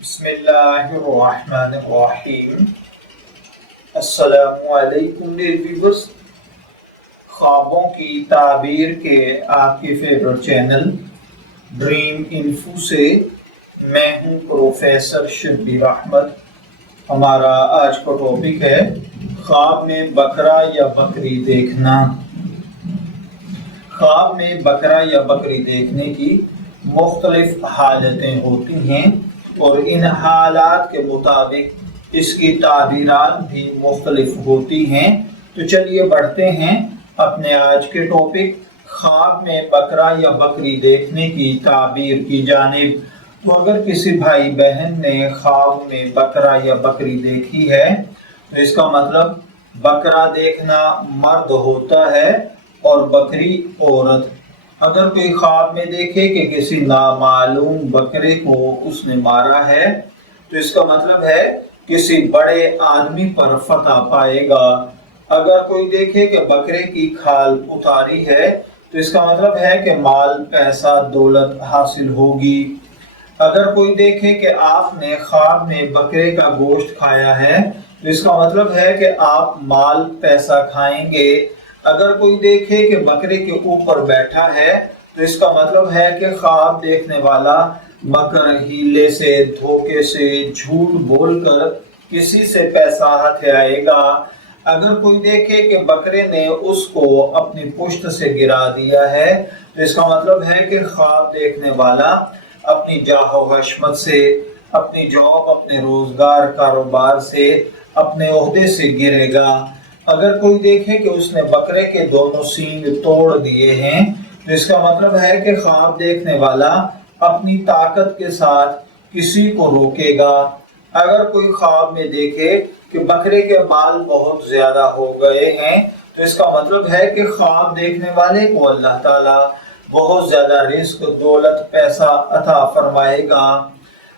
بسم اللہ الرحمن الرحیم۔ السلام علیکم ڈیئر ویورز، خوابوں کی تعبیر کے آپ کے فیورٹ چینل ڈریم انفو سے میں ہوں پروفیسر شبیر احمد۔ ہمارا آج کا ٹاپک ہے خواب میں بکرا یا بکری دیکھنا۔ خواب میں بکرا یا بکری دیکھنے کی مختلف حالتیں ہوتی ہیں اور ان حالات کے مطابق اس کی تعبیرات بھی مختلف ہوتی ہیں۔ تو چلیے بڑھتے ہیں اپنے آج کے ٹاپک خواب میں بکرا یا بکری دیکھنے کی تعبیر کی جانب۔ تو اگر کسی بھائی بہن نے خواب میں بکرا یا بکری دیکھی ہے تو اس کا مطلب بکرا دیکھنا مرد ہوتا ہے اور بکری عورت۔ اگر کوئی خواب میں دیکھے کہ کسی نامعلوم بکرے کو اس نے مارا ہے تو اس کا مطلب ہے کسی بڑے آدمی پر فتح پائے گا۔ اگر کوئی دیکھے کہ بکرے کی کھال اتاری ہے تو اس کا مطلب ہے کہ مال پیسہ دولت حاصل ہوگی۔ اگر کوئی دیکھے کہ آپ نے خواب میں بکرے کا گوشت کھایا ہے تو اس کا مطلب ہے کہ آپ مال پیسہ کھائیں گے۔ اگر کوئی دیکھے کہ بکرے کے اوپر بیٹھا ہے تو اس کا مطلب ہے کہ خواب دیکھنے والا مکر ہیلے سے دھوکے سے جھوٹ بول کر کسی سے پیسہ ہتھیائے گا۔ اگر کوئی دیکھے کہ بکرے نے اس کو اپنی پشت سے گرا دیا ہے تو اس کا مطلب ہے کہ خواب دیکھنے والا اپنی جاہ و حشمت سے، اپنی جاب، اپنے روزگار کاروبار سے، اپنے عہدے سے گرے گا۔ اگر کوئی دیکھے کہ اس نے بکرے کے دونوں سینگ توڑ دیے ہیں تو اس کا مطلب ہے کہ خواب دیکھنے والا اپنی طاقت کے ساتھ کسی کو روکے گا۔ اگر کوئی خواب میں دیکھے کہ بکرے کے بال بہت زیادہ ہو گئے ہیں تو اس کا مطلب ہے کہ خواب دیکھنے والے کو اللہ تعالیٰ بہت زیادہ رزق، دولت، پیسہ عطا فرمائے گا۔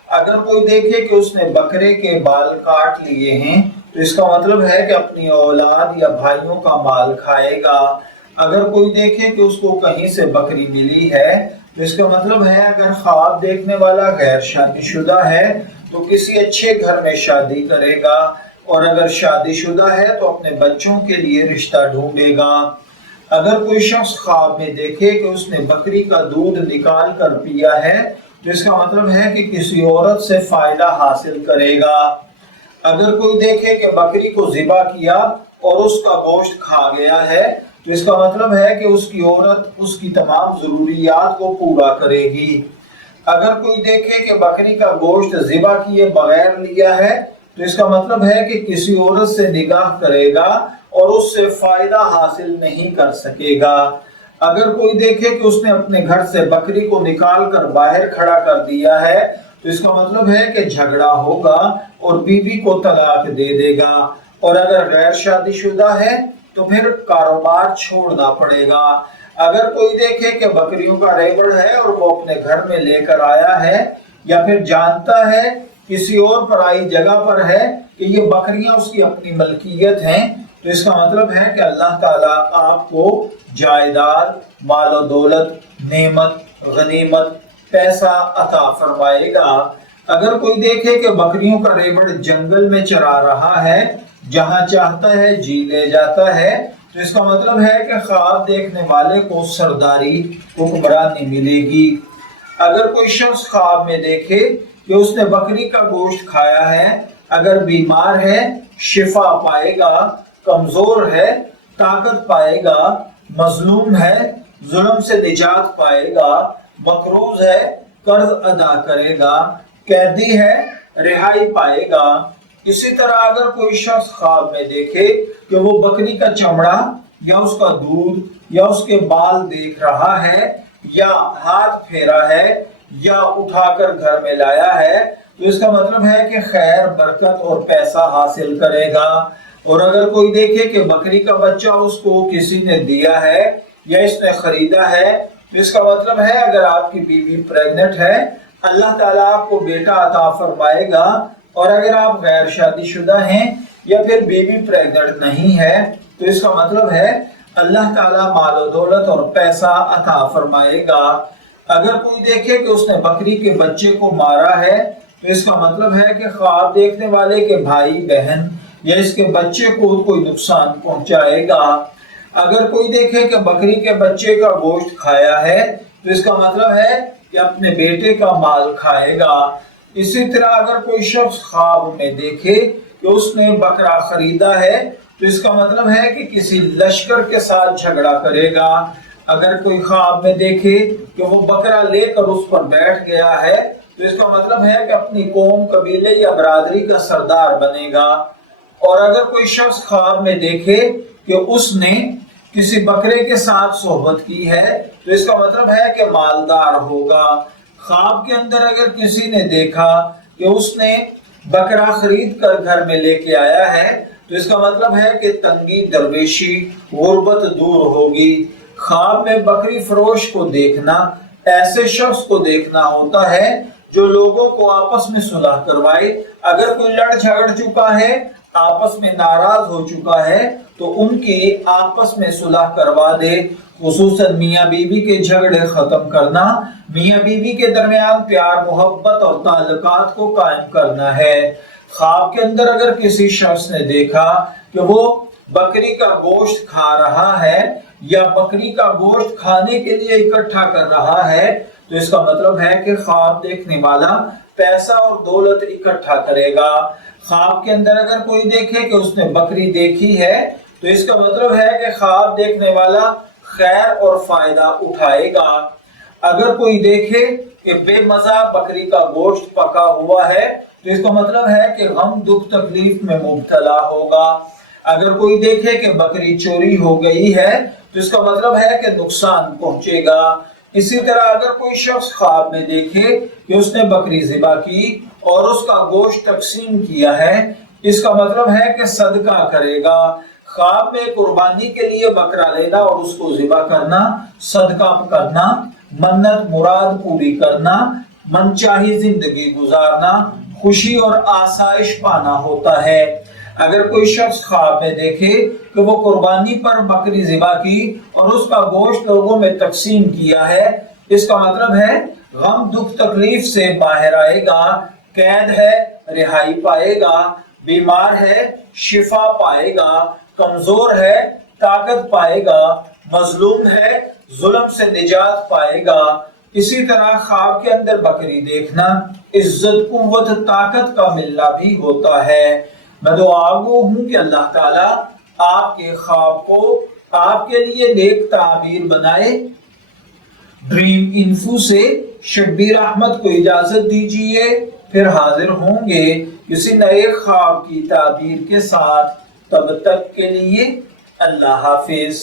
اگر کوئی دیکھے کہ اس نے بکرے کے بال کاٹ لیے ہیں تو اس کا مطلب ہے کہ اپنی اولاد یا بھائیوں کا مال کھائے گا۔ اگر کوئی دیکھے کہ اس کو کہیں سے بکری ملی ہے تو اس کا مطلب ہے اگر خواب دیکھنے والا غیر شادی شدہ ہے تو کسی اچھے گھر میں شادی کرے گا، اور اگر شادی شدہ ہے تو اپنے بچوں کے لیے رشتہ ڈھونڈے گا۔ اگر کوئی شخص خواب میں دیکھے کہ اس نے بکری کا دودھ نکال کر پیا ہے تو اس کا مطلب ہے کہ کسی عورت سے فائدہ حاصل کرے گا۔ اگر کوئی دیکھے کہ بکری کو ذبح کیا اور اس کا گوشت کھا گیا ہے تو اس کا مطلب ہے کہ اس کی عورت اس کی تمام ضروریات کو پورا کرے گی۔ اگر کوئی دیکھے کہ بکری کا گوشت ذبح کیے بغیر لیا ہے تو اس کا مطلب ہے کہ کسی عورت سے نکاح کرے گا اور اس سے فائدہ حاصل نہیں کر سکے گا۔ اگر کوئی دیکھے کہ اس نے اپنے گھر سے بکری کو نکال کر باہر کھڑا کر دیا ہے تو اس کا مطلب ہے کہ جھگڑا ہوگا اور بیوی کو طلاق دے دے گا، اور اگر غیر شادی شدہ ہے تو پھر کاروبار چھوڑنا پڑے گا۔ اگر کوئی دیکھے کہ بکریوں کا ریوڑ ہے اور وہ اپنے گھر میں لے کر آیا ہے یا پھر جانتا ہے کسی اور پرائی جگہ پر ہے کہ یہ بکریاں اس کی اپنی ملکیت ہیں تو اس کا مطلب ہے کہ اللہ تعالیٰ آپ کو جائیداد، مال و دولت، نعمت، غنیمت، پیسہ عطا فرمائے گا۔ اگر کوئی دیکھے کہ بکریوں کا ریوڑ جنگل میں چرا رہا ہے، جہاں چاہتا ہے جی لے جاتا ہے تو اس کا مطلب ہے کہ خواب دیکھنے والے کو سرداری، حکمرانی ملے گی۔ اگر کوئی شخص خواب میں دیکھے کہ اس نے بکری کا گوشت کھایا ہے، اگر بیمار ہے شفا پائے گا، کمزور ہے طاقت پائے گا، مظلوم ہے ظلم سے نجات پائے گا، مقروض ہے قرض ادا کرے گا، قیدی ہے رہائی پائے گا۔ اسی طرح اگر کوئی شخص خواب میں دیکھے کہ وہ بکری کا چمڑا یا اس کا دودھ یا اس کے بال دیکھ رہا ہے یا ہاتھ پھیرا ہے یا اٹھا کر گھر میں لایا ہے تو اس کا مطلب ہے کہ خیر، برکت اور پیسہ حاصل کرے گا۔ اور اگر کوئی دیکھے کہ بکری کا بچہ اس کو کسی نے دیا ہے یا اس نے خریدا ہے تو اس کا مطلب ہے اگر آپ کی بیوی پریگننٹ ہے اللہ تعالیٰ آپ کو بیٹا عطا فرمائے گا، اور اگر آپ غیر شادی شدہ ہیں یا پھر بیوی پریگننٹ نہیں ہے تو اس کا مطلب ہے اللہ تعالیٰ مال و دولت اور پیسہ عطا فرمائے گا۔ اگر کوئی دیکھے کہ اس نے بکری کے بچے کو مارا ہے تو اس کا مطلب ہے کہ خواب دیکھنے والے کے بھائی بہن یا اس کے بچے کو کوئی نقصان پہنچائے گا۔ اگر کوئی دیکھے کہ بکری کے بچے کا گوشت کھایا ہے تو اس کا مطلب ہے کہ اپنے بیٹے کا مال کھائے گا۔ اسی طرح اگر کوئی شخص خواب میں دیکھے کہ اس نے بکرا خریدا ہے تو اس کا مطلب ہے کہ کسی لشکر کے ساتھ جھگڑا کرے گا۔ اگر کوئی خواب میں دیکھے کہ وہ بکرا لے کر اس پر بیٹھ گیا ہے تو اس کا مطلب ہے کہ اپنی قوم، قبیلے یا برادری کا سردار بنے گا۔ اور اگر کوئی شخص خواب میں دیکھے کہ اس نے کسی بکرے کے ساتھ صحبت کی ہے تو اس کا مطلب ہے کہ مالدار ہوگا۔ خواب کے اندر اگر کسی نے دیکھا کہ اس نے بکرا خرید کر گھر میں لے کے آیا ہے تو اس کا مطلب ہے کہ تنگی، درویشی، غربت دور ہوگی۔ خواب میں بکری فروش کو دیکھنا ایسے شخص کو دیکھنا ہوتا ہے جو لوگوں کو آپس میں صلح کروائے۔ اگر کوئی لڑ جھگڑ چکا ہے، آپس میں ناراض ہو چکا ہے تو ان کی آپس میں صلح کروا دے۔ خصوصاً میاں بیوی کے جھگڑے ختم کرنا، میاں بیوی کے درمیان پیار، محبت اور تعلقات کو قائم کرنا ہے۔ خواب کے اندر اگر کسی شخص نے دیکھا کہ وہ بکری کا گوشت کھا رہا ہے یا بکری کا گوشت کھانے کے لیے اکٹھا کر رہا ہے تو اس کا مطلب ہے کہ خواب دیکھنے والا پیسہ اور دولت اکٹھا کرے گا۔ خواب کے اندر اگر کوئی دیکھے کہ اس نے بکری دیکھی ہے تو اس کا مطلب ہے کہ خواب دیکھنے والا خیر اور فائدہ اٹھائے گا۔ اگر کوئی دیکھے کہ بے مزہ بکری کا گوشت پکا ہوا ہے تو اس کا مطلب ہے کہ غم، دکھ، تکلیف میں مبتلا ہوگا۔ اگر کوئی دیکھے کہ بکری چوری ہو گئی ہے تو اس کا مطلب ہے کہ نقصان پہنچے گا۔ اسی طرح اگر کوئی شخص خواب میں دیکھے کہ اس نے بکری ذبح کی اور اس کا گوشت تقسیم کیا ہے، اس کا مطلب ہے کہ صدقہ کرے گا۔ خواب میں قربانی کے لیے بکرا لینا اور اس کو ذبح کرنا، صدقہ کرنا، منت مراد پوری کرنا، من چاہی زندگی گزارنا، خوشی اور آسائش پانا ہوتا ہے۔ اگر کوئی شخص خواب میں دیکھے کہ وہ قربانی پر بکری ذبح کی اور اس کا گوشت لوگوں میں تقسیم کیا ہے، اس کا مطلب ہے غم، دکھ، تکلیف سے باہر آئے گا، قید ہے، رہائی پائے گا، بیمار ہے، شفا پائے گا، کمزور ہے، طاقت پائے گا، مظلوم ہے، ظلم سے نجات پائے گا۔ اسی طرح خواب کے اندر بکری دیکھنا عزت، قوت، طاقت کا ملنا بھی ہوتا ہے۔ میں دعا گو ہوں کہ اللہ تعالیٰ آپ کے خواب کو آپ کے لیے نیک تعبیر بنائے۔ ڈریم انفو سے شبیر احمد کو اجازت دیجیے، پھر حاضر ہوں گے کسی نئے خواب کی تعبیر کے ساتھ۔ تب تک کے لیے اللہ حافظ۔